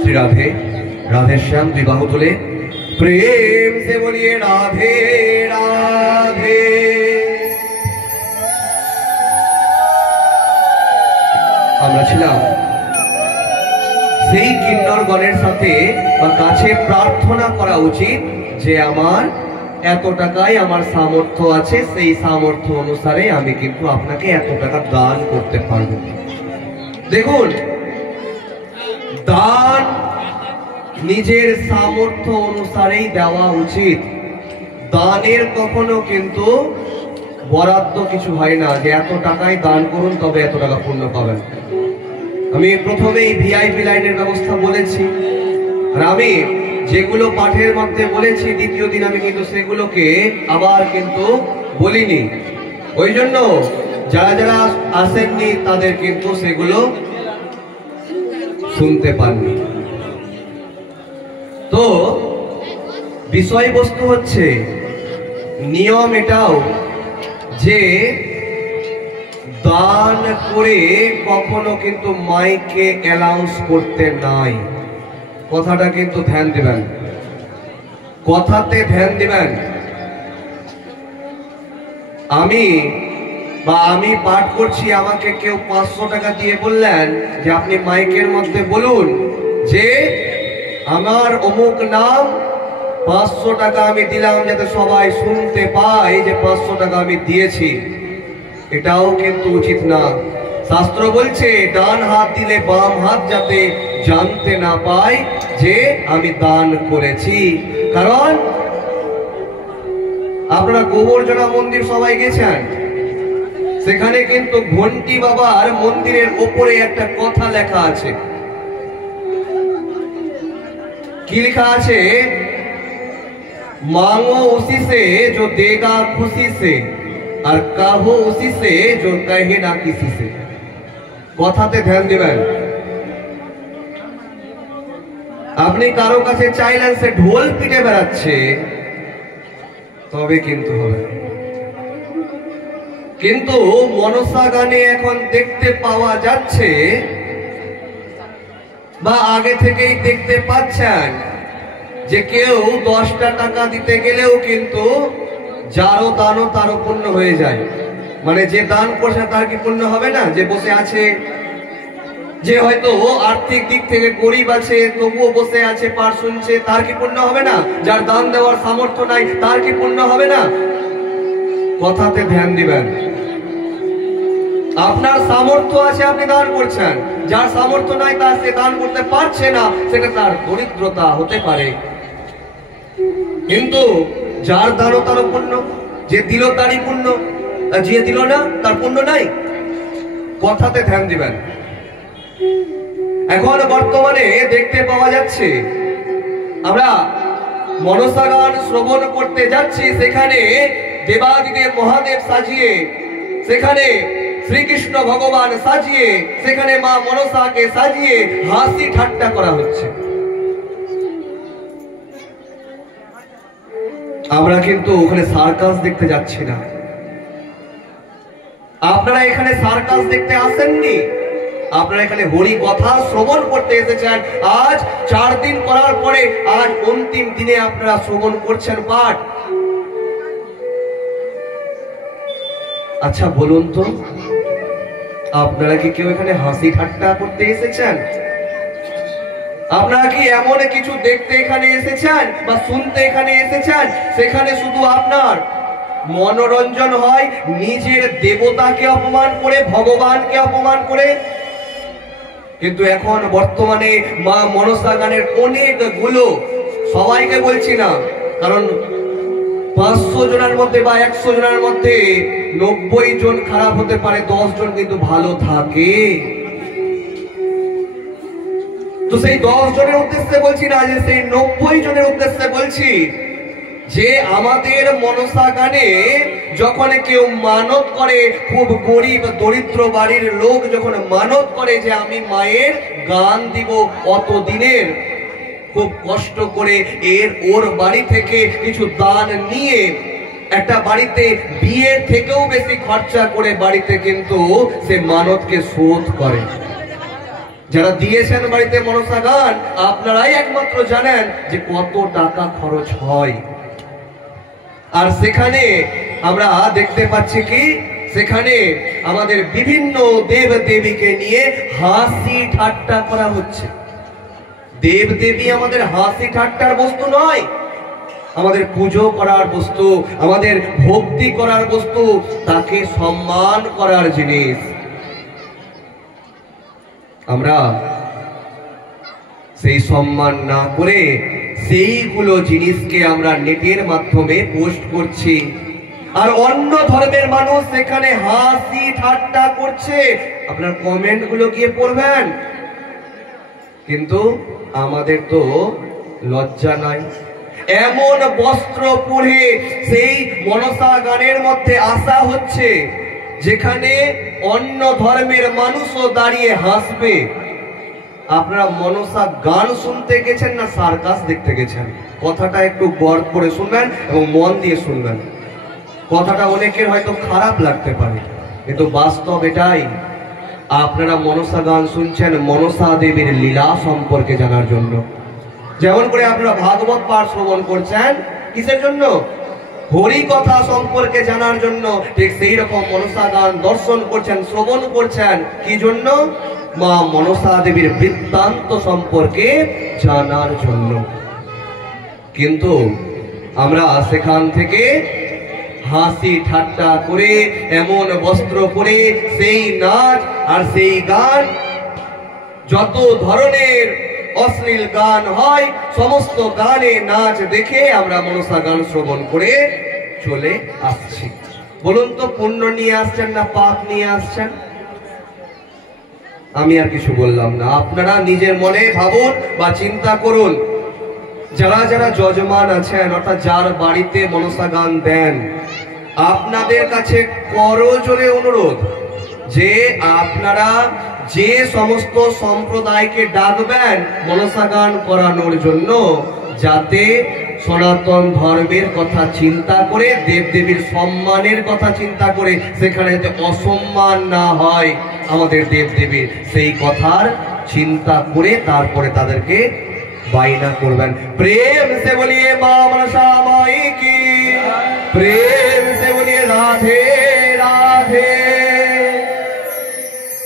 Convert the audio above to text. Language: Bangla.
श्री राधे राधे श्याम विवाह तुले प्रेम से बोलिए राधे राधे। আমরা ছিলাম সেই কিন্নরগণের সাথে বা কাছে প্রার্থনা করা উচিত যে আমার এত টাকায় আমার সামর্থ্য আছে, সেই সামর্থ্য অনুসারে আমি কিন্তু আপনাকে এত টাকা দান করতে পারবো। দেখুন, দান নিজের সামর্থ্য অনুসারেই দেওয়া উচিত। দানের কখনো কিন্তু বরাদ্দ কিছু হয় না যে এত টাকায় দান করুন তবে এত টাকা পূর্ণ পাবেন। আমি প্রথমেই ভিআইপি লাইনের ব্যবস্থা বলেছি, আর আমি যেগুলো পাঠের মধ্যে বলেছি দ্বিতীয় দিন আমি কিন্তু সেগুলোকে আবার কিন্তু বলিনি। ওই জন্য যারা যারা আসেননি তাদের কিন্তু সেগুলো শুনতে পাননি। তো বিষয়বস্তু হচ্ছে, নিয়ম এটাও যে দান করে কখনো কিন্তু মাইকে অ্যানাউন্স করতে নাই। কথাটা কিন্তু ধ্যান দিবেন, কথাতে ধ্যান দিবেন। আমি পাঠ করছি, আমাকে কেউ 500 টাকা দিয়ে বললেন যে আপনি মাইকের মধ্যে বলুন যে আমার অমুক নাম, 500 টাকা আমি দিলাম যাতে সবাই শুনতে পায় যে 500 টাকা আমি দিয়েছি। এটাও কিন্তু উচিত না। শাস্ত্র বলছে ডান হাত দিলে বাম হাত যাতে জানতে না পায় যে আমি দান করেছি। কারণ আপনারা গোবর্ধনা মন্দির সবাই গেছেন, সেখানে কিন্তু ঘন্টি বাবার মন্দিরের ওপরে একটা কথা লেখা আছে। কি লেখা আছে? मांगो उसी से जो देगा खुशी से, और कहो उसी से जो कहे ना किसी से। কথাতে ধ্যান দিবেন। আপনি কারো কাছে চাইলেন সে ঢোল পিটে বেড়াচ্ছে, তবে কিন্তু হবে। কিন্তু মনসা গানে এখন দেখতে পাওয়া যাচ্ছে বা আগে থেকেই দেখতে পাচ্ছেন যে কেউ 10টা টাকা দিতে গেলেও কিন্তু যারও দানও তারও পূর্ণ হয়ে যায়। মানে যে দান করছে তার কি পূর্ণ হবে না? যে বসে আছে, যে হয়তো আর্থিক দিক থেকে গরিব আছে তবুও বসে আছে পাঠ শুনছে, তার কি পূর্ণ হবে না? যার দান দেওয়ার সামর্থ্য নাই তার কি পূর্ণ হবে না? কথাতে ধ্যান দিবেন। আপনার সামর্থ্য আছে, আপনি দান করছেন। যার সামর্থ্য নাই তার সে দান করতে পারছে না, সেটা তার দরিদ্রতা হতে পারে। কিন্তু যার দানও তারও পূর্ণ, যে দিল তারই পূর্ণ, যে দিল না তার পূর্ণ নাই। কথাতে ধ্যান দিবেন। এখন বর্তমানে দেখতে পাওয়া যাচ্ছে আমরা মনসা গান শ্রবণ করতে যাচ্ছি, সেখানে দেবাদিদেব মহাদেব সাজিয়ে, সেখানে শ্রীকৃষ্ণ ভগবান সাজিয়ে, সেখানে মা মনসাকে সাজিয়ে হাসি ঠাট্টা করা হচ্ছে। আমরা কিন্তু ওখানে সার্কাস দেখতে যাচ্ছি না। আপনারা এখানে সার্কাস দেখতে আসেননি, আপনারা এখানে হরি কথা শ্রবণ করতে এসেছেন। আজ 4 দিন করার পরে আজ অন্তিম দিনে আপনারা শ্রবণ করছেন পাঠ। আচ্ছা বলুন তো, আপনারা কি কেউ এখানে হাসি ঠাট্টা করতে এসেছেন? আপনারা কি এমন কিছু দেখতে এখানে এসেছেন বা শুনতে এখানে এসেছেন সেখানে শুধু আপনার মনোরঞ্জন হয় নিজের দেবতাকে অপমান করে, ভগবানকে অপমান করে? কিন্তু এখন বর্তমানে মা মনসা গানের অনেকগুলো, সবাইকে বলছি না, কারণ 500 জনের মধ্যে বা 100 জনের মধ্যে 90 জন খারাপ হতে পারে, 10 জন কিন্তু ভালো থাকে। তো সেই 10 জনের উদ্দেশ্যে বলছি না, যে সেই 90 জনের উদ্দেশ্যে বলছি যে আমাদের মনসা গানে যখন কেউ মানত করে, খুব গরিব দরিদ্র বাড়ির লোক যখন মানত করে যে আমি মায়ের গান দিব অত দিনের, খুব কষ্ট করে ওর বাড়ি থেকে কিছু দান নিয়ে, একটা বাড়িতে বিয়ের থেকেও বেশি খরচা করে বাড়িতে কিন্তু সে মানতকে শোধ করে। যারা দিয়েছেন বাড়িতে মনসা গান, আপনারাই একমাত্র জানেন যে কত টাকা খরচ হয়। আর সেখানে আমরা দেখতে পাচ্ছি কি, সেখানে আমাদের বিভিন্ন দেব দেবীকে নিয়ে হাসি ঠাট্টা করা হচ্ছে। দেব দেবী আমাদের হাসি ঠাট্টার বস্তু নয়, আমাদের পুজো করার বস্তু, আমাদের ভক্তি করার বস্তু, তাকে সম্মান করার জিনিস। আমরা সেই সম্মান না করে সেইগুলো জিনিসকে আমরা নেটের মাধ্যমে পোস্ট করছি, আর অন্য ধর্মের মানুষ সেখানে হাসি ঠাট্টা করছে। আপনার কমেন্ট গুলো গিয়ে পড়বেন, কিন্তু আমাদের তো লজ্জা নাই। এমন বস্ত্র পরে সেই মনসা গানের মধ্যে আসা হচ্ছে যেখানে অন্য ধর্মের মানুষও দাঁড়িয়ে হাসবে। আপনারা মনসা গান শুনতে গেছেন না সার্কাস দেখতে গেছেন? কথাটা একটু গড় করে শুনবেন এবং মন দিয়ে শুনবেন। কথাটা অনেকের হয়তো খারাপ লাগতে পারে, কিন্তু বাস্তব এটাই। আপনারা মনসা গান শুনছেন মনসা দেবীর লীলা সম্পর্কে জানার জন্য। যেমন করে আপনারা ভাগবত পাঠ শ্রবণ করছেন কিসের জন্য? হরি কথা সম্পর্কে জানার জন্য। ঠিক সেই রকম মনসা গান দর্শন করছেন, শ্রবণ করছেন কি জন্য? মা মনসা দেবীর বৃত্তান্ত সম্পর্কে জানার জন্য। কিন্তু আমরা সেখান থেকে হাসি ঠাট্টা করে, এমন বস্ত্র পরে সেই নাচ আর সেই গান, যত ধরনের অশ্লীল গান হয় সমস্ত গানে নাচ দেখে আমরা মনসা গান শ্রবণ করে চলে আসছি। বলুন তো, পুণ্য নিয়ে আসছেন না পাপ নিয়ে আসছেন? আমি আর কিছু বললাম না, আপনারা নিজের মনে ভাবুন বা চিন্তা করুন। যারা যারা যজমান আছেন, অর্থাৎ যার বাড়িতে মনসা গান দেন, আপনাদের কাছে করজোরে অনুরোধ যে আপনারা যে সমস্ত সম্প্রদায়কে ডাকবেন মনসা গান করানোর জন্য, যাতে সনাতন ধর্মের কথা চিন্তা করে, দেবদেবীর সম্মানের কথা চিন্তা করে, সেখানে যাতে অসম্মান না হয় আমাদের দেবদেবীর, সেই কথার চিন্তা করে তারপরে তাদেরকে বাইনা করবেন। প্রেম সে বলিয়ে মা মনসা মাই কি, প্রেম সে বলিয়ে রাধে